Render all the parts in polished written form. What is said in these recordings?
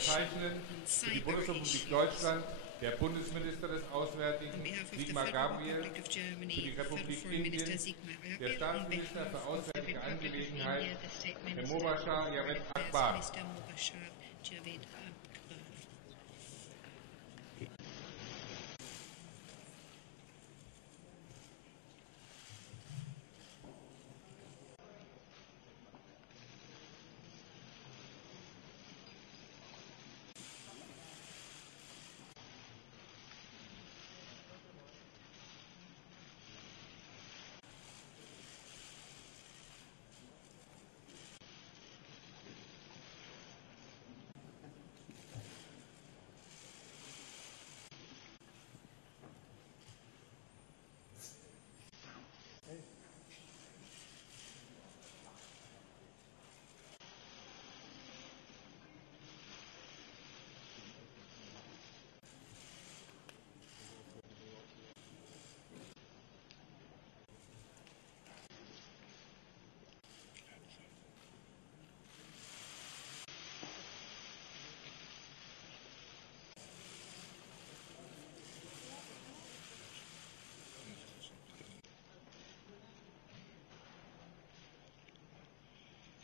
Unterzeichnen für die Bundesrepublik Deutschland der Bundesminister des Auswärtigen Sigmar Gabriel, für die Republik Indien der Staatsminister für Auswärtige Angelegenheiten Herr Mubashir Javed Akbar.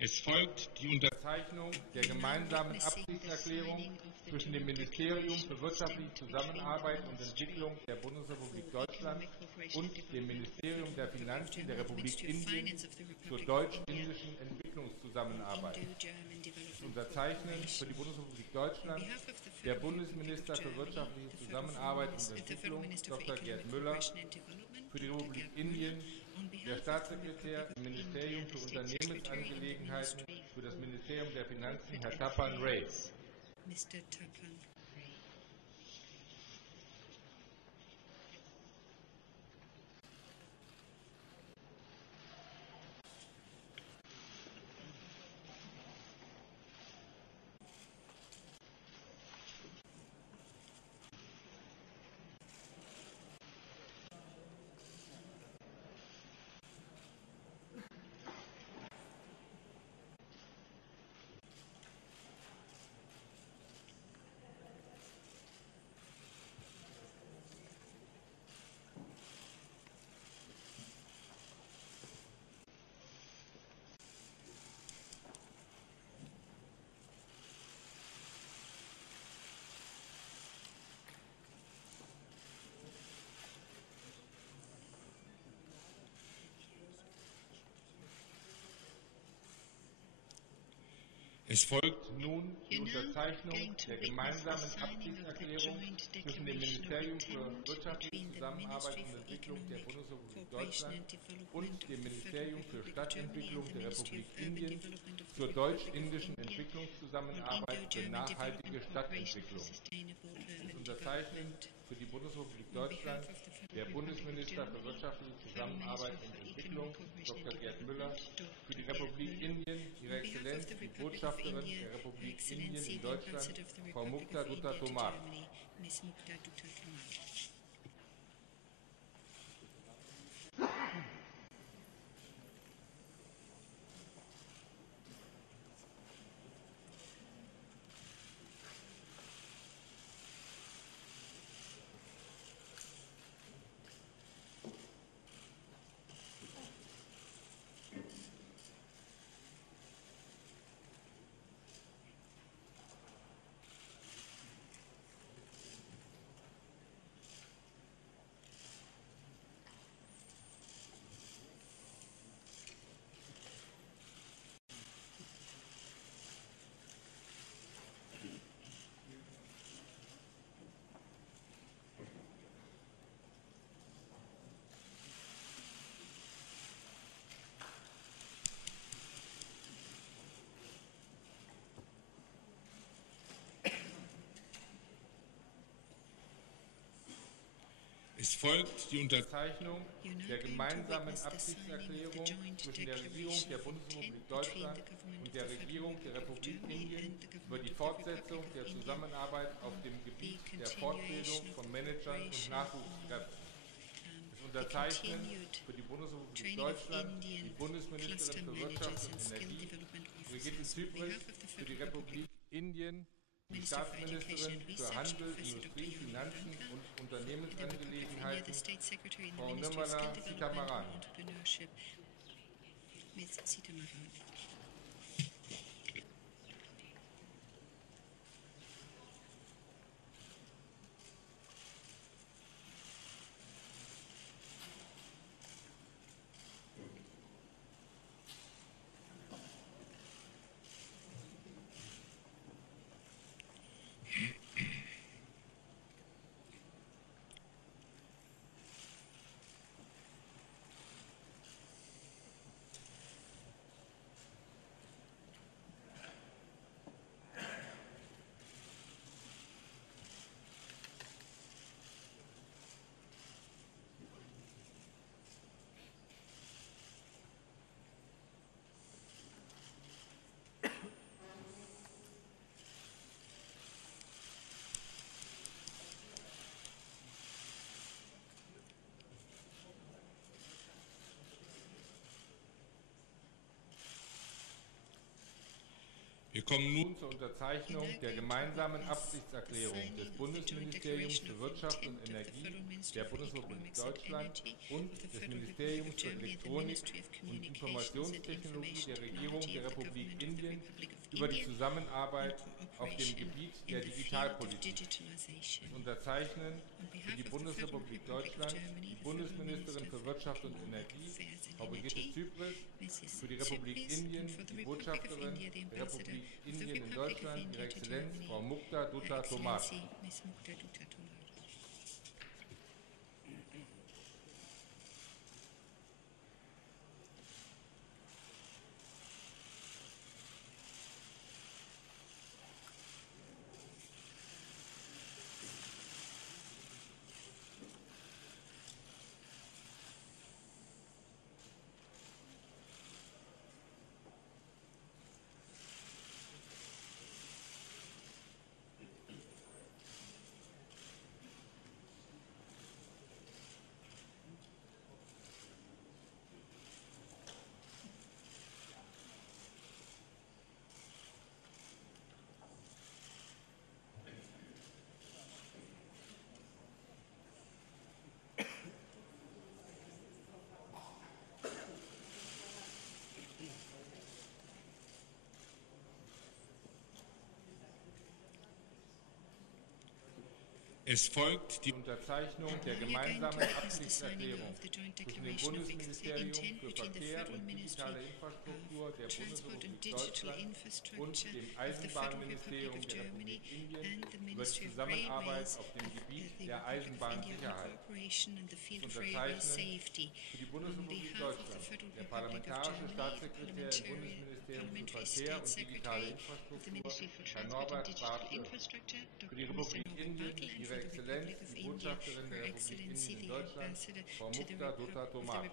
Es folgt die Unterzeichnung der gemeinsamen Absichtserklärung zwischen dem Ministerium für wirtschaftliche Zusammenarbeit und Entwicklung der Bundesrepublik Deutschland und dem Ministerium der Finanzen der Republik Indien zur deutsch-indischen Entwicklungszusammenarbeit. Es unterzeichnen für die Bundesrepublik Deutschland der Bundesminister für wirtschaftliche Zusammenarbeit und Entwicklung Dr. Gerd Müller, für die Republik Indien der Staatssekretär im Ministerium für Unternehmensangelegenheiten für das Ministerium der Finanzen, Herr Tapan Ray. Es folgt nun die Unterzeichnung der gemeinsamen Absichtserklärung zwischen dem Ministerium für wirtschaftliche Zusammenarbeit und Entwicklung der Bundesrepublik Deutschland und dem Ministerium für Stadtentwicklung der Republik Indien zur deutsch-indischen Entwicklungszusammenarbeit für nachhaltige Stadtentwicklung. Es unterzeichnen für die Bundesrepublik Deutschland der Bundesminister für wirtschaftliche Zusammenarbeit und Entwicklung Dr. Gerd Müller, für die Republik Indien Ihre Exzellenz, die Botschafterin der Republik Indien in Deutschland, Frau Mukta Dutta Tomar. Es folgt die Unterzeichnung der gemeinsamen Absichtserklärung zwischen der Regierung der Bundesrepublik Deutschland und der Regierung der Republik Indien über die Fortsetzung der Zusammenarbeit auf dem Gebiet der Fortbildung von Managern und Nachwuchskräften. Es unterzeichnen für die Bundesrepublik Deutschland die Bundesministerin für Wirtschaft und Energie, Brigitte Zypris, für die Republik Indien die Staatsministerin für Handel, Industrie, Finanzen und Unternehmensangelegenheiten, Frau Nirmala Sitharaman. Wir kommen nun zur Unterzeichnung der gemeinsamen Absichtserklärung des Bundesministeriums für Wirtschaft und Energie der Bundesrepublik Deutschland und des Ministeriums für Elektronik und Informationstechnologie der Regierung der Republik Indien über die Zusammenarbeit auf dem Gebiet der Digitalpolitik. Es unterzeichnen für die Bundesrepublik Deutschland die Bundesministerin für Wirtschaft und Energie, Frau Brigitte Zypris, für die Republik Indien die Botschafterin der Republik Indien in Deutschland, Ihre Exzellenz, Frau Mukta Dutta Tomar. Es folgt die Unterzeichnung der gemeinsamen Absichtserklärung zwischen dem Bundesministerium für Verkehr und digitale Infrastruktur der Bundesrepublik Deutschland und dem Eisenbahnministerium der Republik Indien über die Zusammenarbeit auf dem Gebiet der Eisenbahnsicherheit. Es unterzeichnen für die Bundesrepublik Deutschland der parlamentarische Staatssekretär im Bundesministerium für Verkehr und digitale Infrastruktur, Herr Norbert Bartl. Für die Republik Indien Ihre Exzellenz, die Botschafterin der Republik Indien in Deutschland, Frau Mukta Dutta Tomar.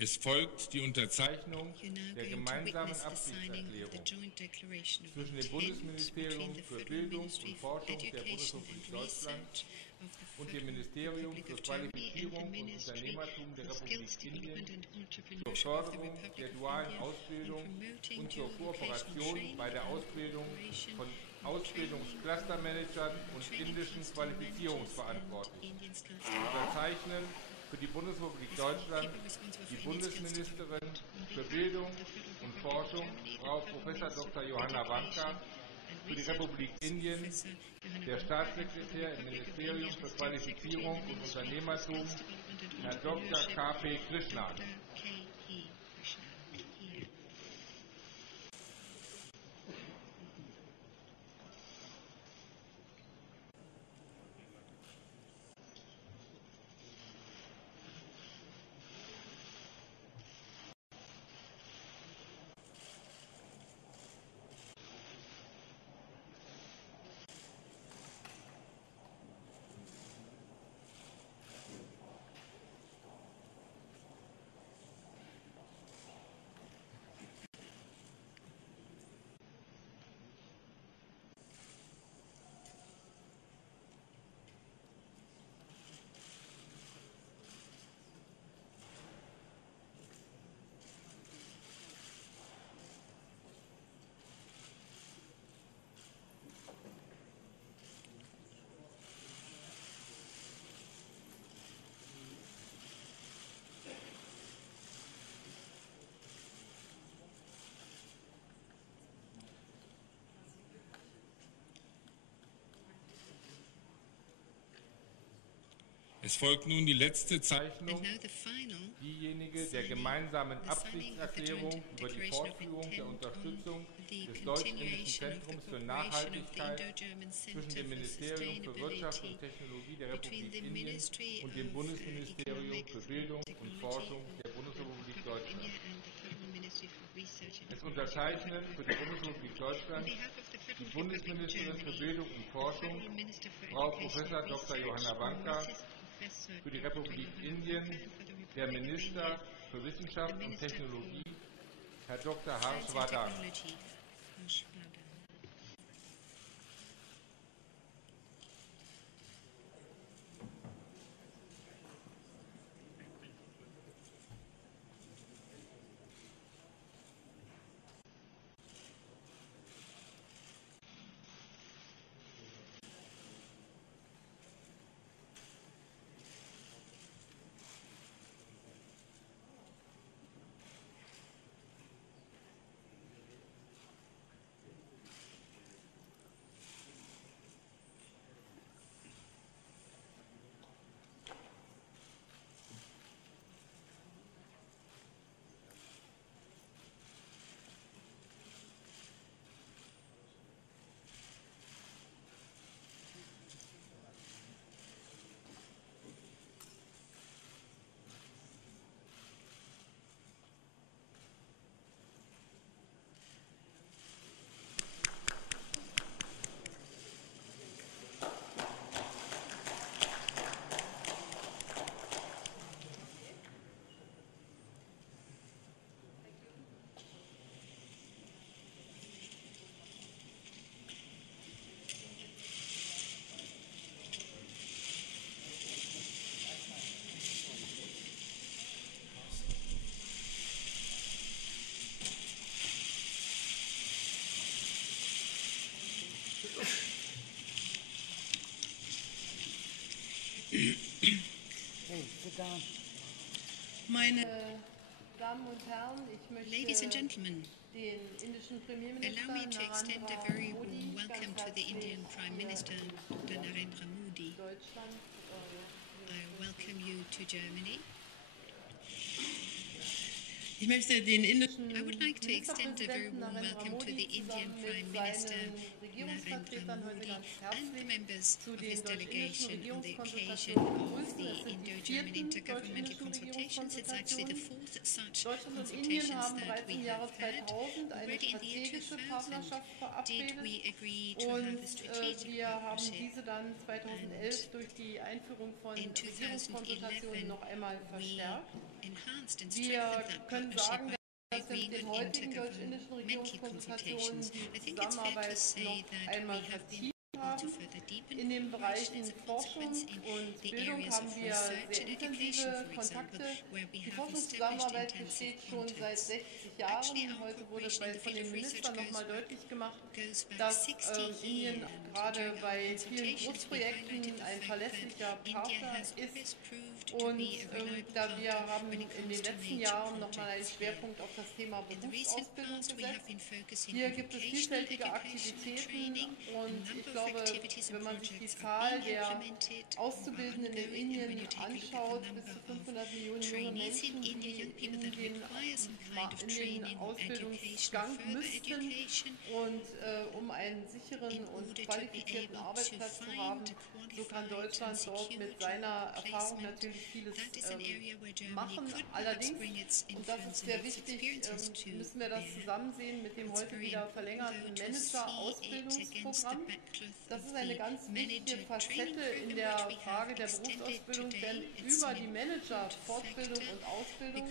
Es folgt die Unterzeichnung der gemeinsamen Absichtserklärung zwischen dem Bundesministerium für Bildung und Forschung der Bundesrepublik Deutschland und dem Ministerium für Qualifizierung und Unternehmertum der Republik Indien zur Förderung der dualen Ausbildung und zur Kooperation bei der Ausbildung von Ausbildungsclustermanagern und indischen Qualifizierungsverantwortlichen. Unterzeichnen für die Bundesrepublik Deutschland die Bundesministerin für Bildung und Forschung, Frau Prof. Dr. Johanna Wanka, für die Republik Indien der Staatssekretär im Ministerium für Qualifizierung und Unternehmertum, Herr Dr. K.P. Krishnan. Es folgt nun die letzte Zeichnung, diejenige der gemeinsamen Absichtserklärung über die Fortführung der Unterstützung des Deutsch-Indischen Zentrums für Nachhaltigkeit zwischen dem Ministerium für Wirtschaft und Technologie der Republik Indien und dem Bundesministerium für Bildung und Forschung der Bundesrepublik Deutschland. Es unterzeichnen für die Bundesrepublik Deutschland die Bundesministerin für Bildung und Forschung, Frau Prof. Dr. Johanna Wanka, für die Republik Indien der Minister für Wissenschaft und Technologie, Herr Dr. Harshvardhan. Meine Damen und Herren, ich möchte Ladies and gentlemen, den indischen Premierminister allow me to extend a very warm Modi welcome to the Indian Prime Minister, Dr. Narendra Modi. Deutschland. I welcome you to Germany. Ich möchte den indischen I would like to extend a very Ministerpräsidenten warm Narendra welcome to Modi the Indian zusammen Prime mit Minister, seinen Narendra Regierungsvertretern heute Modi, ganz and the herzlich members zu of den his deutsch-indischen delegation on the occasion Regierungskonsultationen of begrüßen. the Es sind die Indo-German vierten intergovernmental deutsch-indischen consultations. It's actually the Regierungskonsultationen. fourth such Deutschland und Indien consultations haben that bereits we im Jahre have had. 2000 eine Already in the year strategische 2000 Partnerschaft did verabredet we agree to und have a strategic wir haben partnership. diese dann 2011 durch die Einführung von In 2011, Regierungskonsultationen noch einmal we verstärkt. enhanced and Wir strengthened that können partnership sagen, by dass wir mit agreeing den on heutigen deutsch-indischen intergovernmental Regierungskonsultationen consultations. die I think it's fair to Zusammenarbeit say noch that einmal we have been vertieft. haben. In den Bereichen Forschung und Bildung haben wir sehr intensive Kontakte. Die Forschungszusammenarbeit besteht schon seit 60 Jahren. Heute wurde von den Ministern nochmal deutlich gemacht, dass Indien gerade bei vielen Großprojekten ein verlässlicher Partner ist. Und wir haben in den letzten Jahren nochmal einen Schwerpunkt auf das Thema Berufsausbildung gesetzt. Hier gibt es vielfältige Aktivitäten und ich glaube, wenn man sich die Zahl der Auszubildenden in Indien anschaut, bis zu 500 Millionen junge Menschen, die in den Ausbildungsgang müssten und um einen sicheren und qualifizierten Arbeitsplatz zu haben, so kann Deutschland dort mit seiner Erfahrung natürlich vieles machen. Allerdings, und das ist sehr wichtig, müssen wir das zusammen sehen mit dem heute wieder verlängerten Manager-Ausbildungsprogramm. Das ist eine ganz wichtige Facette in der Frage der Berufsausbildung, denn über die Manager-Fortbildung und Ausbildung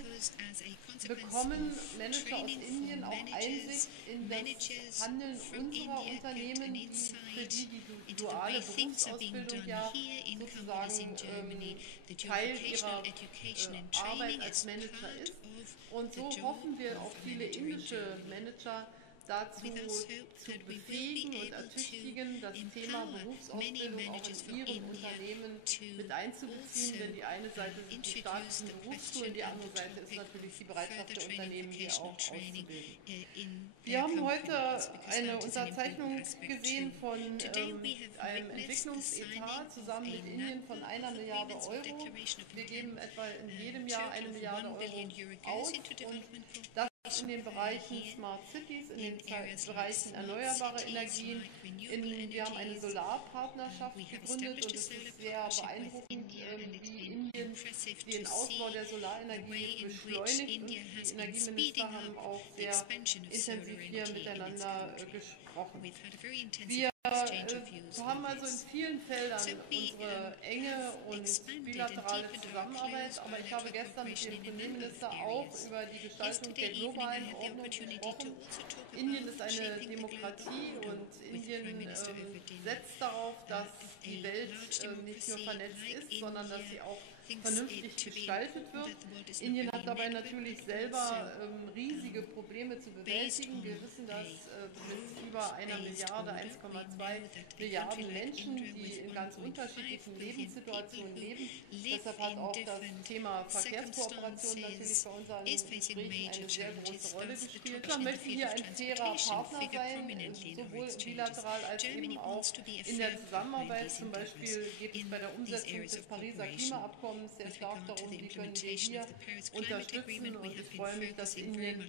bekommen Manager aus Indien auch Einsicht in das Handeln unserer Unternehmen, für die duale Berufsausbildung ja sozusagen Teil ihrer Arbeit als Manager ist. Und so hoffen wir auch viele indische Manager dazu zu befähigen und ertüchtigen, das Thema Berufsausbildung auch in ihren Unternehmen mit einzubeziehen, denn die eine Seite sind die staatlichen Berufsschulen, die andere Seite ist natürlich die Bereitschaft der Unternehmen, hier auch auszubilden. Wir haben heute eine Unterzeichnung gesehen von einem Entwicklungsetat zusammen mit Indien von 1 Milliarde Euro. Wir geben etwa in jedem Jahr 1 Milliarde Euro aus und das in den Bereichen Smart Cities, in den Bereichen erneuerbare Energien. Wir haben eine Solarpartnerschaft gegründet und es ist sehr beeindruckend, wie Indien den Ausbau der Solarenergie beschleunigt und die Energieminister haben auch sehr intensiv hier miteinander gesprochen. Wir haben also in vielen Feldern unsere enge und bilaterale Zusammenarbeit, aber ich habe gestern mit dem Premierminister auch über die Gestaltung der globalen Ordnung gesprochen. Indien ist eine Demokratie und Indien setzt darauf, dass die Welt nicht nur vernetzt ist, sondern dass sie auch vernünftig gestaltet wird. Indien hat dabei natürlich selber riesige Probleme zu bewältigen. Wir wissen, dass mit über 1 Milliarde, 1,2 Milliarden Menschen, die in ganz unterschiedlichen Lebenssituationen leben. Deshalb hat auch das Thema Verkehrskooperation natürlich bei unseren Gesprächen eine sehr große Rolle gespielt. Wir möchten hier ein fairer Partner sein, sowohl bilateral als eben auch in der Zusammenarbeit. Zum Beispiel geht es bei der Umsetzung des Pariser Klimaabkommens sehr stark darum, wie können wir hier unterstützen und ich freue mich, dass Indien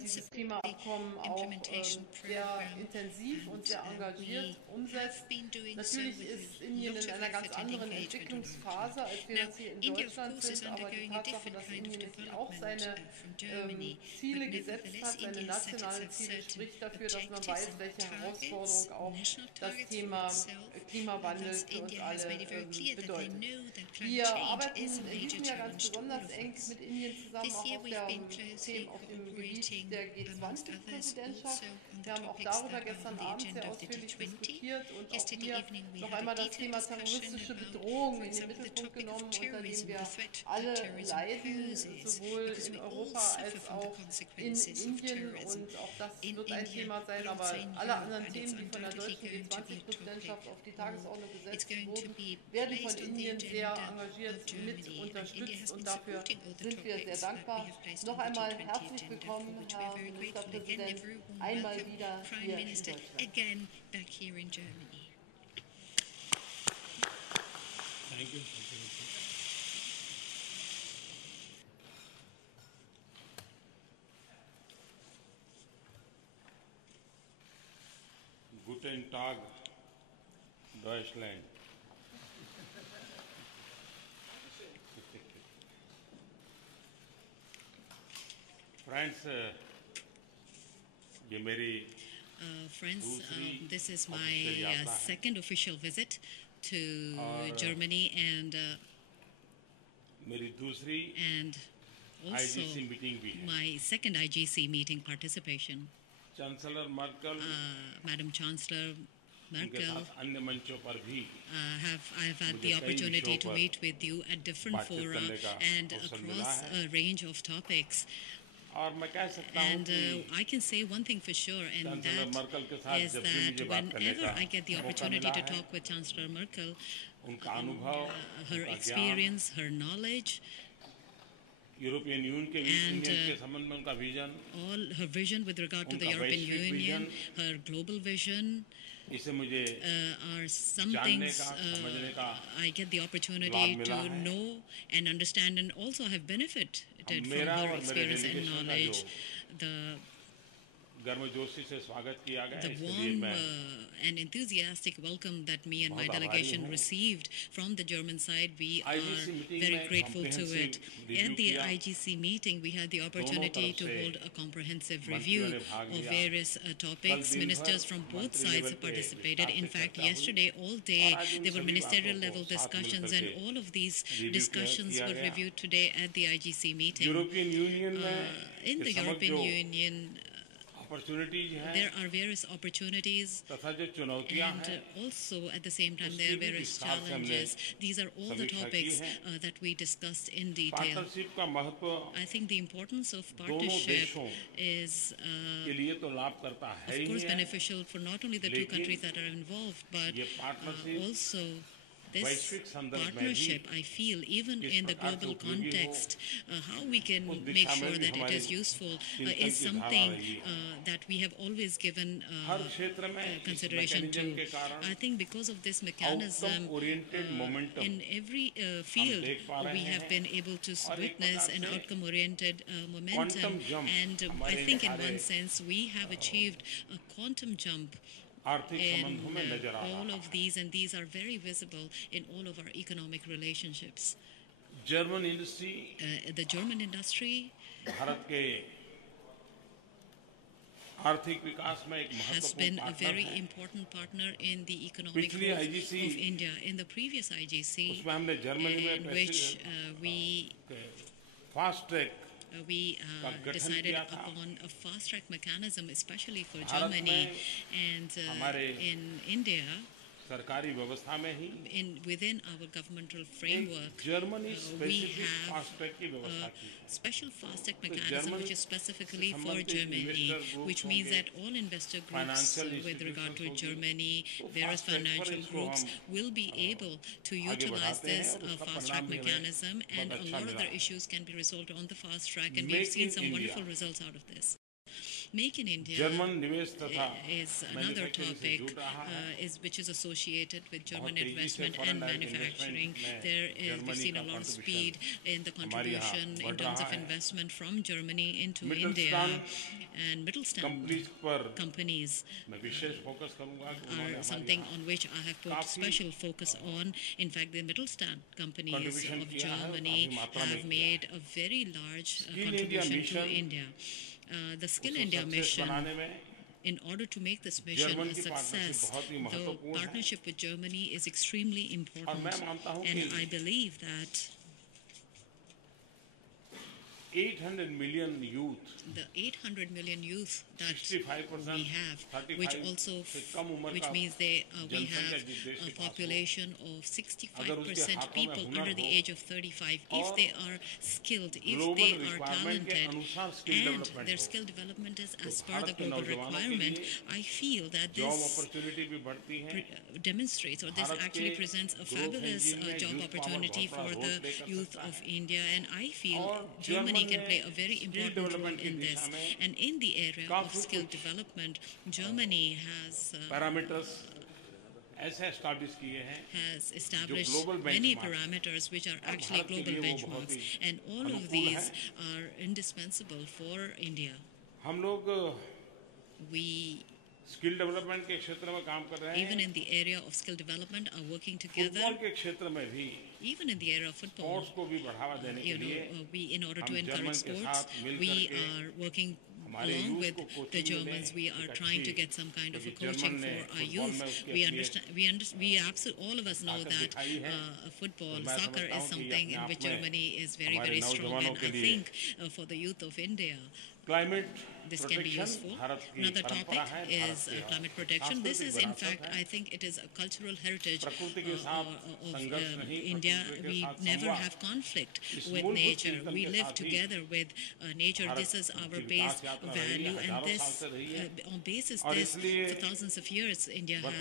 dieses Klimaabkommen auch sehr intensiv und sehr engagiert umsetzt. Natürlich ist Indien in einer ganz anderen Entwicklungsphase, als wir das hier in Deutschland sind, aber die Tatsache, dass Indien sich auch seine Ziele gesetzt hat, seine nationalen Ziele, spricht dafür, dass man weiß, welche Herausforderungen auch das Thema Klimawandel für uns alle bedeutet. Wir arbeiten in diesem Jahr ganz besonders eng mit Indien zusammen, auch auf dem Gebiet der G20-Präsidentschaft. Wir haben auch darüber gestern Abend sehr ausführlich diskutiert und auch hier noch einmal das Thema terroristische Bedrohung in den Mittelpunkt genommen, unter dem wir alle leiden, sowohl in Europa als auch in Indien, und auch das wird ein Thema sein, aber alle anderen Themen, die von der deutschen G20-Präsidentschaft auf die Tagesordnung gesetzt wurden, werden von Indien sehr engagiert mit unterstützt und dafür sind wir sehr dankbar. Noch einmal herzlich willkommen, Herr Ministerpräsident, einmal wieder hier in Deutschland. Thank you. Guten Tag, Deutschland. Friends, ये मेरी Friends, this is my second official visit to Germany and also IGC meeting भी है. my second IGC meeting participation. Chancellor Merkel, Madam Chancellor उनके Merkel, साथ अन्य मंचों पर भी I've had मुझे the कई opportunity विषयों to पर meet with you at different बातचीत fora करने का and अवसर मिला across है a range of topics. और मैं कह सकता हूँ And कि I can say one thing for sure, and chancellor that Merkel के साथ is जब भी मुझे that बात करने whenever का I get the मौका opportunity मिला to है talk with Chancellor Merkel, उनका अनुभव her उनका ज्ञान experience, her knowledge, European and union के संबंध में उनका vision all her vision with regard to the उनका European वैश्विक Union, vision her global vision, इसे मुझे are some जानने things का समझने का I get the opportunity लाभ मिला to है know and understand, and also have benefited from मेरा her और मेरे experience and डेलीगेशन का knowledge. जो The गर्मजोशी से स्वागत किया गया the इसके लिए warm मैं and enthusiastic welcome that me and my बहुत आभारी delegation हूँ received from the German side, we are IGC meeting very में grateful to it. comprehensive review At the किया IGC meeting, we had the opportunity to hold a comprehensive review मंत्रियों ने भाग of लिया various topics. दिन Ministers भर from both मंत्री sides level पे participated. विस्तार In से fact, चर्चा हुई yesterday all और day आज उन there were सभी ministerial बातों को level साथ discussions, मिलकर and के all of these review discussions किया were गया reviewed today at the IGC meeting. European union में In the के समक्ष European जो Union, अपॉर्चुनिटीज हैं there are various opportunities, तथा जो चुनौतियां and हैं also at the same time उसकी there are भी various विस्तार से हमने challenges. These are all the समीक्षा की topics है that we discussed in detail. Partnership का महत्व I think the importance of दोनों partnership देशों is के लिए तो लाभ करता है of ही course है beneficial for not only the two लेकिन countries that are involved, but ये पार्टनरशिप also this वैश्विक संदर्भ में भी partnership, I feel, even किस in the प्रकार से global उपयोगी हो, context, how we can उस make दिशा में sure भी that it हमारी is useful चिंतन is की धारा something रही है that we have always given हर क्षेत्र में इस consideration मैकेनिज्म to. के कारण I think because of this outcome mechanism, oriented momentum in every field, देख पा रहे we have हैं been able to और एक witness प्रकार an से outcome-oriented momentum, quantum jump and I हमारे think in हमारे one sense we have achieved a quantum jump आर्थिक in संबंधों में नजर आ all रहा of these, and these are very visible in all of our economic relationships. German industry The German industry Bharat के आर्थिक विकास में एक has महत्वपूर्ण been a पार्टनर very है important partner in the economic पिछली growth IGC of India. In the previous IGC, उसमें हमने Germany में in which we fast track का गठन decided किया था upon a fast track mechanism, especially for Bharat Germany, में and हमारे in India, सरकारी व्यवस्था में ही within our governmental एक framework, Germany we specific have fast track की व्यवस्था a की special fast track mechanism German which is specifically for संबंधित Germany, investor groups which means होंगे, that all investor groups financial with regard to institutions होंगी, Germany, तो various fast track पर financial इसको groups हम will be able to आगे utilize बढ़ाते हैं this और उसका fast track परिणाम भी हमें mechanism, and बहुत a अच्छा lot of मिला their है। issues can be resolved on the fast track, and we've Make seen in some India. wonderful results out of this. Make in India German निवेश तथा is another manufacturing से topic जुड़ रहा है which is associated with German बहुत तेजी से investment foreign and direct manufacturing. investment में There is, we've Germany seen का a lot of contribution speed in the हमारे यहाँ contribution in बढ़ terms रहा of है। investment from Germany into Mittelstand India, and Mittelstand companies पर companies मैं विशेष focus करूंगा कि उन्होंने are हमारे something यहाँ on which I have put काफी special focus on. In fact, the Mittelstand companies contribution of किया है और Germany काफी मात्रा में have किया made a very large Skill India contribution to mission India. The Skill उसको India सक्सेस mission, बनाने में in order to make this mission German a की पार्टनरशिप success, बहुत ही the महत्वपूर्ण है partnership with Germany is extremely और important. मैं मानता हूँ And कि I believe that 800 million youth the 800 million youth that 65% we have, which 35 also, से कम उम्र which का means we जनसंख्या have जिस देश a के पास हो, population of अगर उसके 65% हाथों में people हुनर under the हो age of 35, if और they are skilled, if global they are requirement के talented, अनुसार skill and development their हो, skill development is as तो per the भारत के global नौजवानों के requirement, लिए I feel that job this opportunity भी बढ़ती है demonstrates, or this Bharat actually के presents a growth fabulous engine में job youth power opportunity बहुत बड़ा for role the play कर youth सकता of है India, and I feel और Germany जर्मन can play ने a very skill important role development की in this. दिशा में And in the area of काफी skill कुछ development, Germany पैरामीटर्स ऐसे एस्टैब्लिश किए हैं has established global many benchmark parameters which are और actually भारत के global लिए वो बहुत benchmarks, he and all of अनुकूल these है are indispensable for India. हम लोग We, स्किल डेवलपमेंट के क्षेत्र में काम कर रहे even हैं in the area of skill development, are working together. Football के क्षेत्र में भी Even in the area of football, sports को भी बढ़ावा देने के लिए we, in order to हम encourage जर्मन के sports, साथ मिल we करके are working हमारे along youth with को the कोचिंग Germans. मिले We are एक trying to अच्छी get some kind of a क्योंकि coaching जर्मन ने for our फुटबॉल youth. में उसकी We अपनी understand. We absolutely, all of us know ताकत that दिखाई है football, मैं soccer समझता is हूँ कि something अपने in आप which में Germany is very, हमारे very strong. नौजवानों And के I लिए think for the youth of India, climate this can be useful. Another topic is climate protection. This is, in fact, I think it is a cultural heritage of India. We never have conflict with nature. We live together with nature. This is our base value, and this, on basis this, for thousands of years, India has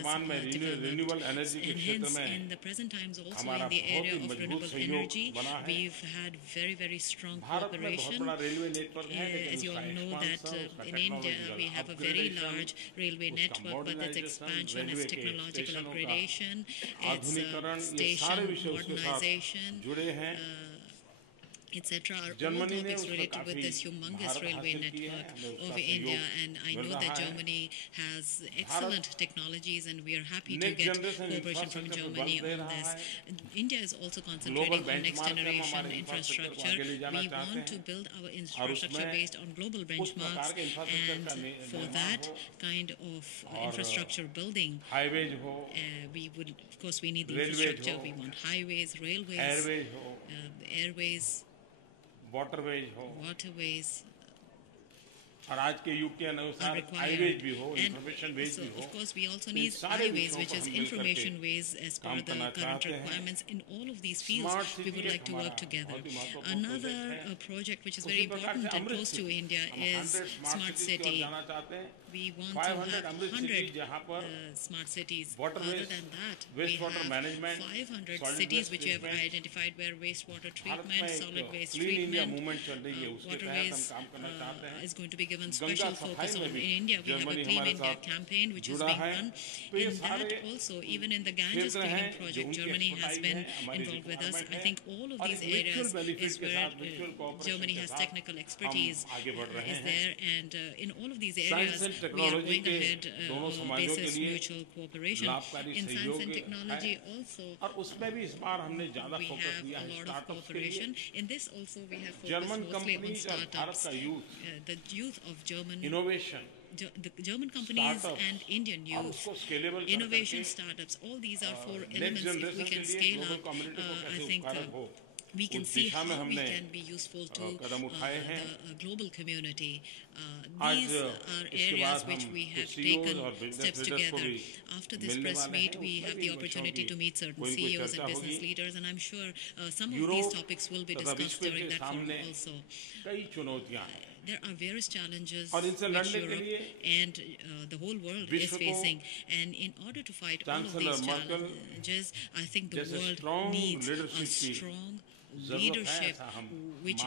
developed. And hence, in the present times also, in the area of renewable energy, we've had very, very strong cooperation. As you all know that in India we have a very large railway network, but its expansion, its technological upgradation, its station modernization, etc. are all topics related with this humongous railway network of India. And I know that Germany has excellent technologies, and we are happy to get cooperation from Germany on this. India is also concentrating on next generation infrastructure. We want to build our infrastructure based on global benchmarks, and for that kind of infrastructure building, we would, of course, we need the infrastructure. We want highways, railways, airways, waterways, और आज के युग के अनुसार highways भी हो, information veg भी हो. Of course, we also need highways, which is information ways as per the current requirements. In all of these fields, we would like to work together. Another project which is very important and close to India is Smart City. We want to have 100 smart cities. Other than that, we have 500 cities which we have identified where wastewater treatment, solid waste treatment, waterways is going to be given special focus on. In India, we have a Clean India campaign which is being run. In that also, even in the Ganges cleaning project, Germany has been involved with us. I think all of these areas is where Germany has technical expertise is there, and in all of these areas we are going ahead basis mutual cooperation. In science and technology also we have a lot of cooperation. In this also we have focused mostly on startups. The youth of German innovation, the German companies and Indian youth, innovation startups, all these are four elements. If we can scale up, I think we can see how we can be useful to the global community. These are areas which we have taken steps together. After this press meet, we have the opportunity to meet certain CEOs and business leaders, and I'm sure some of these topics will be discussed during that forum also. There are various challenges which Europe and the whole world is facing, and in order to fight all of these challenges, I think the world needs a strong leadership which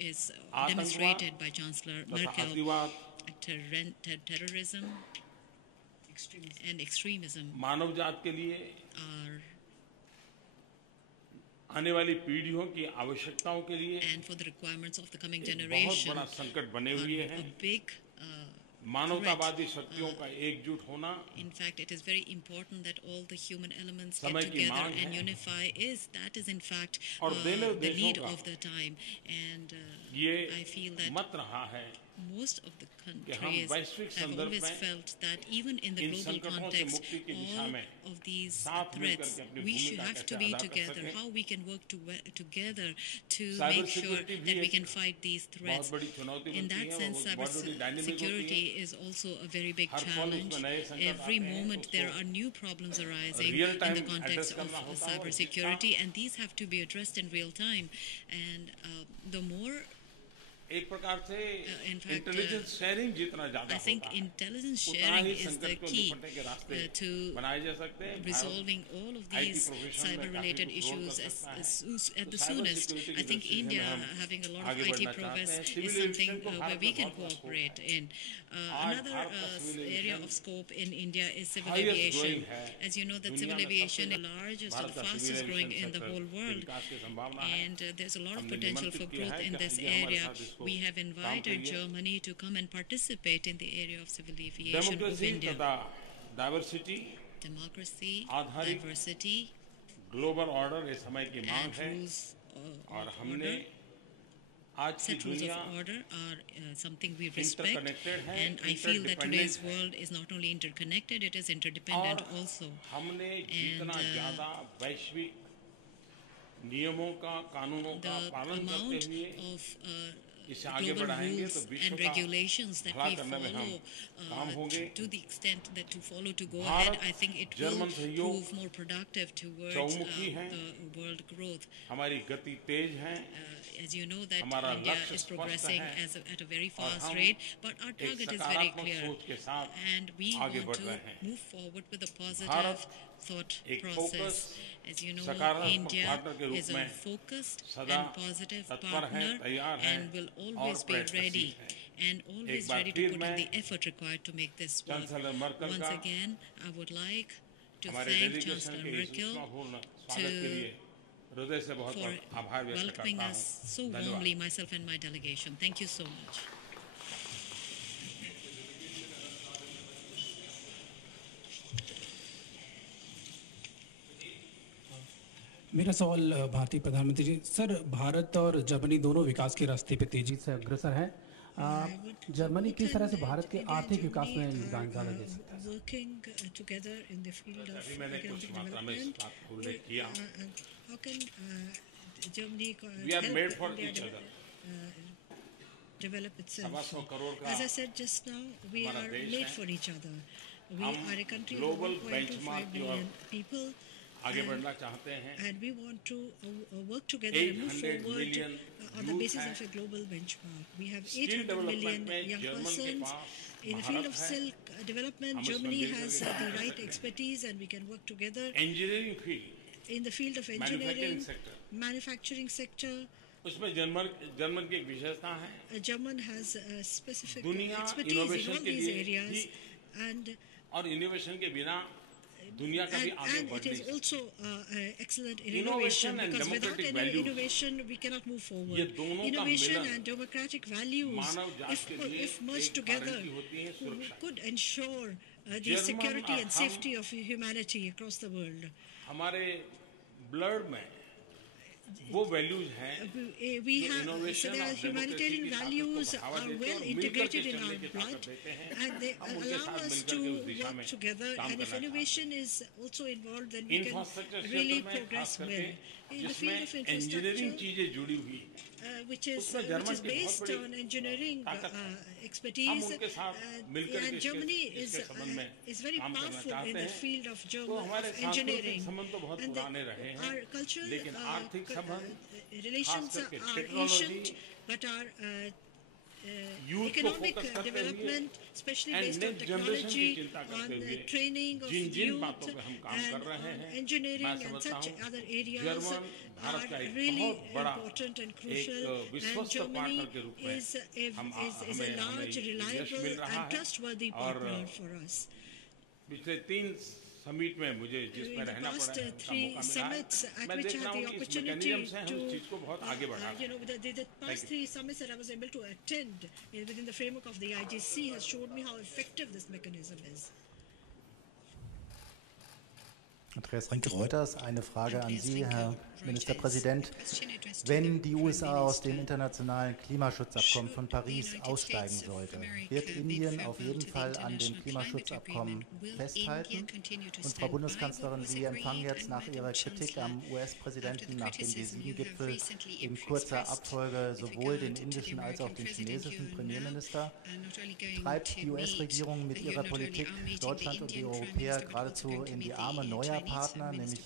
is demonstrated by Chancellor Merkel. Terrorism and extremism are आने वाली पीढ़ियों की आवश्यकताओं के लिए and for the requirements of the coming generation बहुत बड़ा संकट बने हुए हैं. a big मानवतावादी शक्तियों का एकजुट होना. In fact, it is very important that all the human elements get together and unify. That is in fact the need of the time, and I feel that मत रहा है most of the countries have always felt that even in the global context, all of these threats, we should have to be together. How we can work together to make sure that we can fight these threats. In that sense, cyber security is also a very big challenge. Every moment there are new problems arising in the context of cyber security, and these have to be addressed in real time. And the more एक प्रकार से intelligence sharing जितना ज्यादा I think intelligence sharing is the key to resolving all of these cyber-related issues at the soonest. I think India having a lot of IT progress is something where we can cooperate in. Another area of scope in India is civil aviation. As you know, that civil aviation is the largest or fastest growing in the whole world, and there's a lot of potential for growth in this area. We have invited Germany to come and participate in the area of civil aviation of India. Democracy, diversity, global order ये समय की मांग है, और हमने set rules of order are something we respect, and I feel that today's world is not only interconnected, it is interdependent also. हमने जितना ज़्यादा वैश्विक नियमों का, कानूनों का पालन करते हुए इससे आगे global बढ़ाएंगे rules तो विश्व and का regulations that भला we करने में हम follow काम होंगे। to the extent that to follow to go Bharat ahead, I think it will German सहयोग prove more productive towards चौमुखी है। the world growth. हमारी गति तेज है, As you know that हमारा India लक्ष्य is स्पष्ट progressing है at a very और fast हम rate, but our एक target is very सकारात्मक clear, सोच के साथ and we आगे want बढ़ to रहे हैं। move forward with a positive Bharat thought एक process. Focus As you know, सकारात्मक India पार्टनर के रूप is a में focused सदा and positive तत्पर है, partner तैयार है and will और always be प्रयत्नशील ready है। and always एक बार ready to फिर put in मैं the effort required to make this work. Chancellor Merkel Once का again, I would like to हमारे thank डेलीगेशन Chancellor के इस Merkel उत्साहपूर्ण स्वागत के लिए हृदय से बहुत for बहुत आभार व्यक्त welcoming करता us हूँ। so धन्यवाद। warmly, myself and my delegation. Thank you so much. मेरा सवाल भारतीय प्रधानमंत्री जी सर, भारत और जर्मनी दोनों विकास के रास्ते पे तेजी से अग्रसर हैं। जर्मनी किस तरह से भारत के आर्थिक विकास में योगदान ज़्यादा दे सकता है? Working together in the field of अभी मैंने कुछ economic मात्रा में इस development, बात को उल्लेख किया। how can Germany We are help made for India each other. develop itself? 125 crore का As I said just now, we हमारा are देश made है। for each other. We हम are a country of global 1.25 benchmark की billion ओर people, आगे बढ़ना चाहते हैं। and we want to work together and move 800 forward million on the youth basis हैं। of a global benchmark. We have Skill 800 development million में young German के persons. Pass In the field Bharat of है। skill development, हम इसमें Germany मिलकर has के the काम कर right सकते हैं। expertise, and we can work together. Engineering field, In the field of manufacturing engineering, sector, manufacturing sector, उसमें जर्मन की एक विशेषता है। German has a specific दुनिया expertise in innovation all के these लिए areas, ही and और इनोवेशन के बिना दुनिया कभी आगे and बढ़ it नहीं is सकती। also excellent in Innovation innovation, and because without democratic any values, innovation we cannot move ये forward. दोनों का Innovation Milan and democratic values, मानव जात के लिए if merged एक together, गारंटी होती है सुरक्षा। could ensure the German security और and हम safety of humanity across the world. हमारे ब्लड में वो वैल्यूज हैं We जो have innovation so और the humanitarian democracy की ताकत को values बढ़ावा are देते हैं well और मिलकर integrated के in चलने our की blood, ताकत देते हैं। and they हम उनके allow साथ us मिलकर to के उस दिशा work में together. काम And if करना चाहते innovation is also involved, then we can infrastructure really क्षेत्र में progress खास well. करके In the जिसमें field of इंजीनियरिंग infrastructure, चीजें जुड़ी हुई which is उसमें जर्मन की बहुत based बड़ी on engineering ताकत है। expertise, हम उनके साथ मिलकर के and Germany इसके संबंध में is very काम करना powerful चाहते in the हैं। field of तो German हमारे of सांस्कृतिक engineering. संबंध तो बहुत And पुराने रहे हैं, our cultural लेकिन आर्थिक संबंध relations खास करके are technology ancient, but our youth को economic फोकस करते हुए development, especially and based on next generation की technology, चिंता on करते the हुए training of जिन youth, बातों पे हम काम कर and रहे on हैं, engineering मैं and समझता such हूँ other areas जर्मन भारत का are एक really बहुत बड़ा important and एक crucial. And विश्वस्त Germany पार्टनर के रूप में is a हमें large, यश reliable, मिल रहा and है trustworthy और partner for us. पिछले 3 समिट में मुझे जिसमें In the रहना past पड़ा है उनका 3 मौका मिला summits है। at मैं which देख I रहा had the हूँ कि इस opportunity मैकेनिज्म से हम to, इस चीज को बहुत आगे बढ़ा रहे हैं। the past 3 summits that I was able to attend within the framework of the IGC has showed me how effective this mechanism is. Andreas Rinke Reuters, eine Frage an Sie, Herr Ministerpräsident. Question addressed to Wenn the die Prime USA aus dem Minister. internationalen Klimaschutzabkommen von Paris aussteigen sollte, wird Indien auf jeden Fall an dem Klimaschutzabkommen festhalten? Und Frau Bundeskanzlerin, Sie empfangen jetzt nach Ihrer Kritik am US-Präsidenten nach dem G7-Gipfel in kurzer Abfolge sowohl den indischen als auch den chinesischen Premierminister. Treibt die US-Regierung mit ihrer Politik Deutschland und die Europäer geradezu in die Arme neuer Partner, nämlich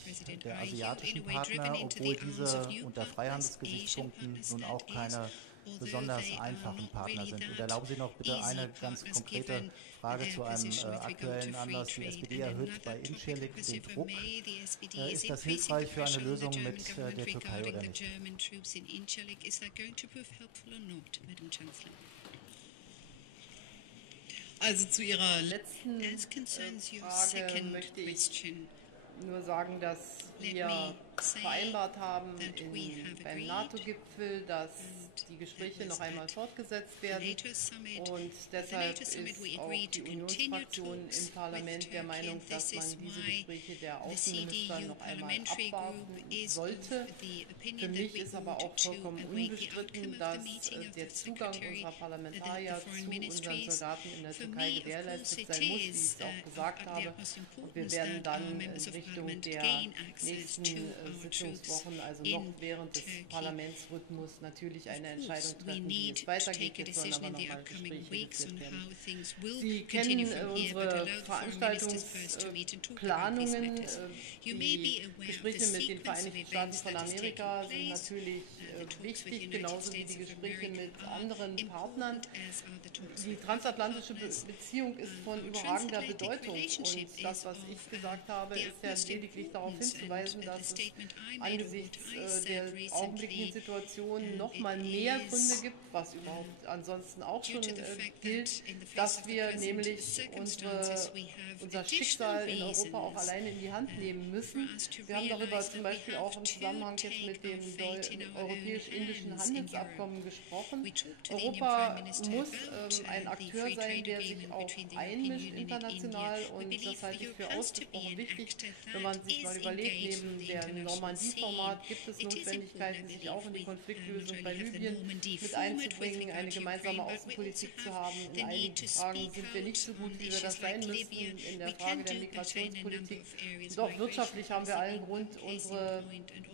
der asiatischen Partner, obwohl diese unter Freihandelsgesichtspunkten nun auch keine besonders einfachen Partner sind. Und erlauben Sie noch bitte eine ganz konkrete Frage zu einem aktuellen Anlass. Die SPD erhöht bei Incirlik den Druck. Ist das hilfreich für eine Lösung mit der Türkei oder nicht? Also zu Ihrer letzten Frage möchte ich nur sagen, dass wir vereinbart haben beim NATO-Gipfel, dass die Gespräche noch einmal fortgesetzt werden. Und deshalb ist auch die Unionsfraktion im Parlament der Meinung, dass man diese Gespräche der Außenminister noch einmal abwarten sollte. Für mich ist aber auch vollkommen unbestritten, dass der Zugang unserer Parlamentarier zu unseren Soldaten in der Türkei gewährleistet sein muss, wie ich es auch gesagt habe. Und wir werden dann in Richtung der nächsten Sitzungswochen, also noch während des Parlamentsrhythmus, natürlich eine Entscheidung treffen, wie es weitergeht. Wir sollen aber nochmal Gespräche geführt werden. Sie kennen unsere Veranstaltungsplanungen. Die Gespräche mit den Vereinigten Staaten von Amerika sind natürlich wichtig, genauso wie die Gespräche mit anderen Partnern. Die transatlantische Beziehung ist von überragender Bedeutung und das, was ich gesagt habe, ist ja lediglich darauf hinzuweisen, dass es angesichts der augenblicklichen Situation noch mal mehr Gründe gibt, was überhaupt ansonsten auch schon gilt, dass wir nämlich unser Schicksal in Europa auch alleine in die Hand nehmen müssen. Wir haben darüber zum Beispiel auch im Zusammenhang jetzt mit dem europäisch-indischen Handelsabkommen gesprochen. Europa muss ein Akteur sein, der sich auch einmischt international und das halte ich für ausgesprochen wichtig. Wenn man sich mal überlegt, neben dem Normandie-Format gibt es Notwendigkeiten, sich auch in die Konfliktlösung bei Libyen mit einzubringen, eine gemeinsame Außenpolitik zu haben. In einigen Fragen sind wir nicht so gut, wie wir das sein müssten, in der Frage der Migrationspolitik. Doch wirtschaftlich haben wir allen Grund, unsere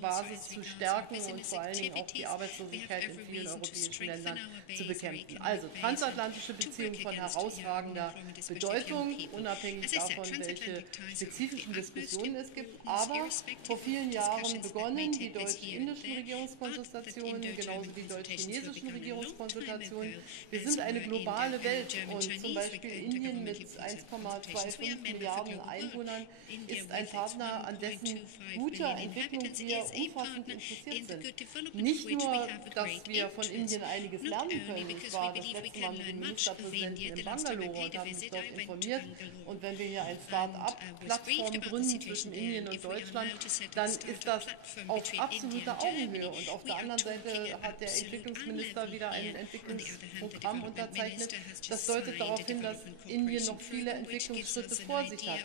Basis zu stärken und vor allen Dingen auch die Arbeitslosigkeit in vielen europäischen Ländern zu bekämpfen. Also transatlantische Beziehungen von herausragender Bedeutung, unabhängig davon, welche spezifischen Diskussionen es gibt. Aber vor vielen Jahren begonnen die deutsch-indischen Regierungskonsultationen, genauso die deutsch-chinesischen Regierungskonsultationen. Wir sind eine globale Welt und zum Beispiel Indien mit 1,25 Milliarden Einwohnern ist ein Partner, an dessen guter Entwicklung wir umfassend interessiert sind. Nicht nur, dass wir von Indien einiges lernen können. Ich war das letzte Mal mit dem Ministerpräsidenten in Bangalore und habe mich dort informiert. Und wenn wir hier eine Start-up-Plattform gründen zwischen Indien und Deutschland, dann ist das auf absoluter Augenhöhe. Und auf der anderen Seite hat der Entwicklungsminister wieder ein Entwicklungsprogramm unterzeichnet. Das deutet darauf hin, dass Indien noch viele Entwicklungsschritte vor sich hat.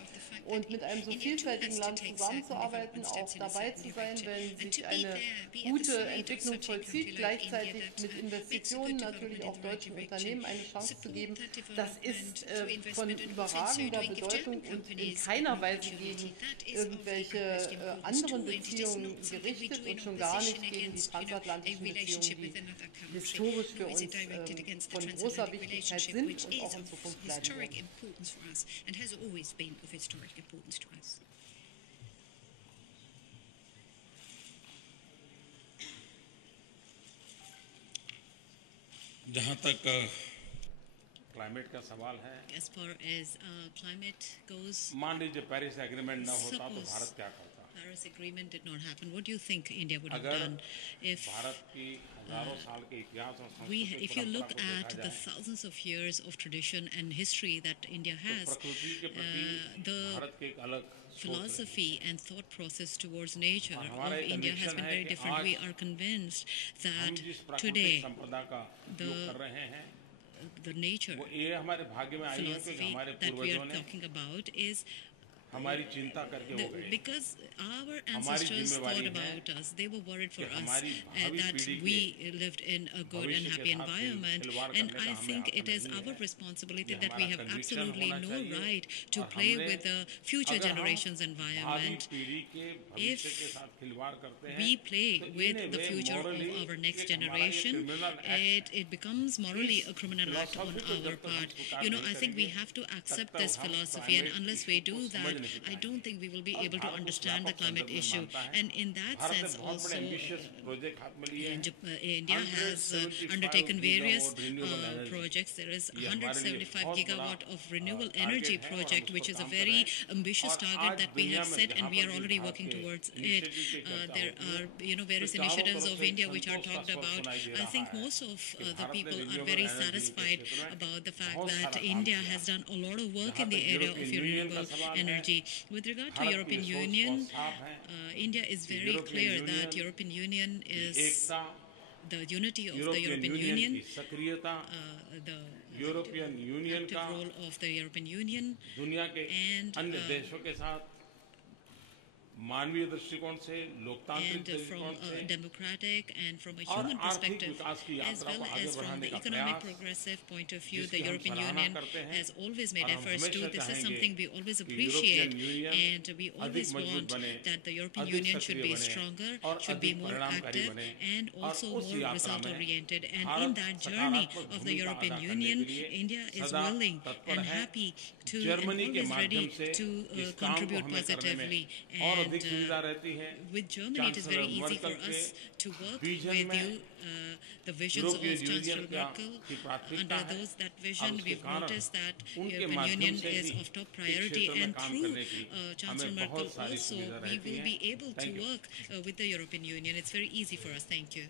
Und mit einem so vielfältigen Land zusammenzuarbeiten, auch dabei zu sein, wenn sich eine gute Entwicklung vollzieht, gleichzeitig mit Investitionen natürlich auch deutschen Unternehmen eine Chance zu geben, das ist von überragender Bedeutung und in keiner Weise gegen irgendwelche anderen Beziehungen gerichtet und schon gar nicht gegen die transatlantischen Beziehungen, die historisch für uns von großer Wichtigkeit sind und auch in Zukunft bleiben werden. जहाँ तक climate का सवाल है, as far as climate goes, मान लीजिए Paris agreement न होता तो भारत क्या करता? Paris Agreement did not happen. What do you think India would have अगर done if भारत की हजारों साल के इतिहास और सांस्कृतिक if you परंपरा look को देखा at the जाए, thousands of years of tradition and history that India तो has, प्रकृति के प्रति the भारत के एक अलग सोच रही है। philosophy and thought process towards nature और of हमारा एक India has conviction been है very कि different. आज We are convinced हम that जिस प्राकृतिक today संपदा का उपयोग कर रहे हैं, the nature वो ये हमारे भाग्य में आई है क्योंकि philosophy हमारे that we पूर्वजों are ने talking about is हमारी चिंता करके हो गए। because our ancestors thought about us, they were worried for us that we lived in a good and happy environment, and I think it is our responsibility that we have absolutely no right to play with the future generations' environment. If we play with the future of our next generation, it becomes morally a criminal act on our part. You know, I think we have to accept this philosophy, and unless we do that, I don't think we will be able to understand the climate issue. And in that sense also, India has undertaken various projects. There is 175 gigawatt of renewable energy project, which is a very ambitious target that we have set, and we are already working towards it. There are, various initiatives of India which are talked about. I think most of the people are very satisfied about the fact that India has done a lot of work in the area of renewable energy. With regard to European Union, India is very clear that European Union is the unity of the European Union, the active role of the European Union, दुनिया के and अन्य देशों के साथ मानवीय दृष्टिकोण से, लोकतांत्रिक and from दृष्टिकोण से a democratic and from a और human आर्थिक perspective, विकास की as यात्रा well को आगे as from बढ़ाने the का economic प्रयास progressive point of view, the जिसकी हम European सराहना Union करते हैं has always made और हम efforts to. हमेशा This is चाहेंगे something we always कि appreciate, European union and we अधिक always मजबूत want बने, that the European अधिक Union should सक्रिय be बने stronger, और should be अधिक more परिणामकारी active, बने and और also उस more यात्रा result में oriented. And in Bharat that journey सकारात्मक of the भूमिका European अदा करने Union, के लिए India is सदा willing तत्पर and है। happy to and जर्मनी के always माध्यम ready से to इस काम को contribute हमें करने में positively. और And अधिक सुविधा रहती है। with Germany, it is very chancellor easy for Merkel के us to work vision with में you. The visions of European Chancellor union Merkel, की प्राथमिकता under है that और vision, उसके we've कारण noticed that उनके European माध्यम Union से is ही of top इस priority, क्षेत्र में and काम through करने की Chancellor हमें Merkel बहुत सारी also, सुविधा we रहती will हैं। be able to Thank you. work with the European Union. It's very easy for us. Thank you.